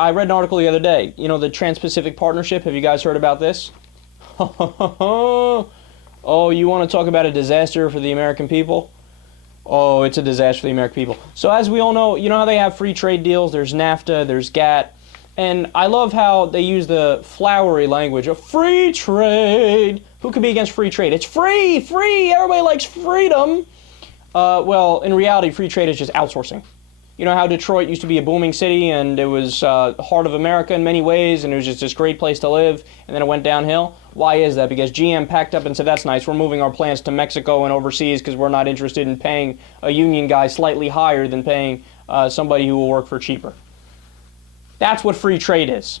I read an article the other day. You know, the Trans-Pacific Partnership. Have you guys heard about this? Oh, you want to talk about a disaster for the American people? Oh, it's a disaster for the American people. So as we all know, you know how they have free trade deals? There's NAFTA, there's GATT. And I love how they use the flowery language of free trade. Who could be against free trade? It's free, free. Everybody likes freedom. Well, in reality, free trade is just outsourcing. You know how Detroit used to be a booming city and it was heart of America in many ways and it was just this great place to live and then it went downhill? Why is that? Because GM packed up and said, that's nice, we're moving our plants to Mexico and overseas because we're not interested in paying a union guy slightly higher than paying somebody who will work for cheaper. That's what free trade is.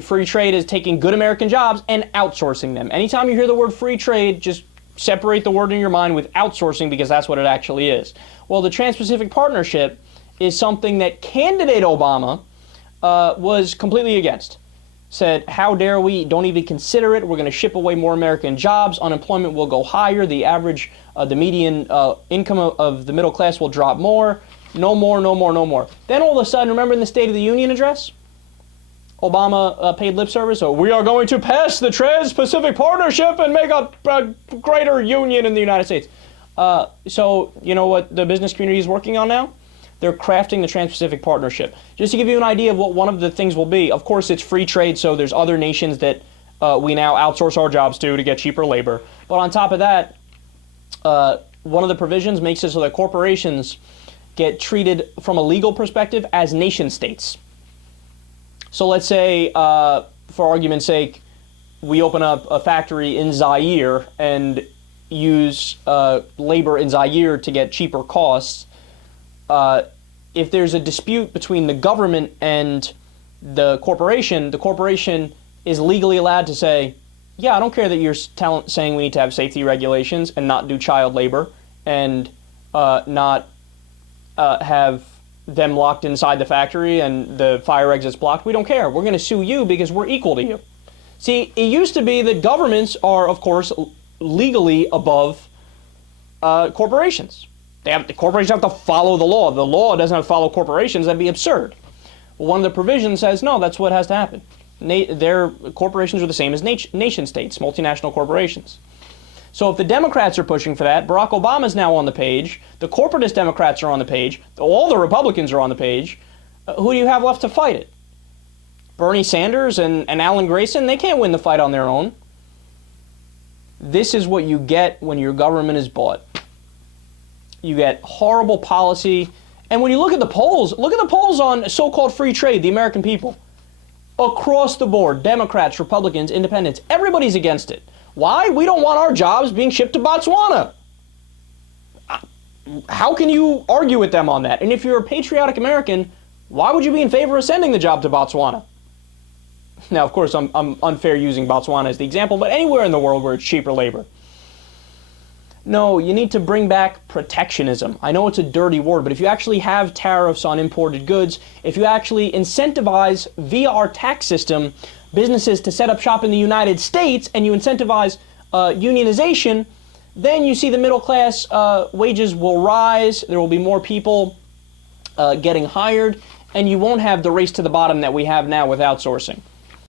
Free trade is taking good American jobs and outsourcing them. Anytime you hear the word free trade, just separate the word in your mind with outsourcing because that's what it actually is. Well, the Trans-Pacific Partnership is something that candidate Obama was completely against. Said, how dare we, don't even consider it, we're going to ship away more American jobs, unemployment will go higher, the average, the median income of the middle class will drop more, no more, no more, no more. Then all of a sudden, remember in the State of the Union address, Obama paid lip service, so we are going to pass the Trans-Pacific Partnership and make a greater union in the United States. So, you know what the business community is working on now? They're crafting the Trans-Pacific Partnership. Just to give you an idea of what one of the things will be, of course it's free trade, so there's other nations that we now outsource our jobs to get cheaper labor. But on top of that, one of the provisions makes it so that corporations get treated from a legal perspective as nation states. So let's say, for argument's sake, we open up a factory in Zaire and use labor in Zaire to get cheaper costs. If there's a dispute between the government and the corporation is legally allowed to say, yeah, I don't care that you're saying we need to have safety regulations and not do child labor and not have them locked inside the factory and the fire exits blocked. We don't care. We're going to sue you because we're equal to you. See, it used to be that governments are, of course, legally above corporations. The corporations have to follow the law. The law doesn't have to follow corporations. That'd be absurd. Well, one of the provisions says, no, that's what has to happen. Their corporations are the same as nation states, multinational corporations. So if the Democrats are pushing for that, Barack Obama's now on the page, the corporatist Democrats are on the page, all the Republicans are on the page, who do you have left to fight it? Bernie Sanders and Alan Grayson, they can't win the fight on their own. This is what you get when your government is bought. You get horrible policy. And when you look at the polls on so-called free trade, the American people. Across the board, Democrats, Republicans, Independents, everybody's against it. Why? We don't want our jobs being shipped to Botswana. How can you argue with them on that? And if you're a patriotic American, why would you be in favor of sending the job to Botswana? Now, of course, I'm unfair using Botswana as the example, but anywhere in the world where it's cheaper labor. No, you need to bring back protectionism. I know it's a dirty word, but if you actually have tariffs on imported goods, if you actually incentivize via our tax system businesses to set up shop in the United States and you incentivize unionization, then you see the middle class wages will rise, there will be more people getting hired, and you won't have the race to the bottom that we have now with outsourcing.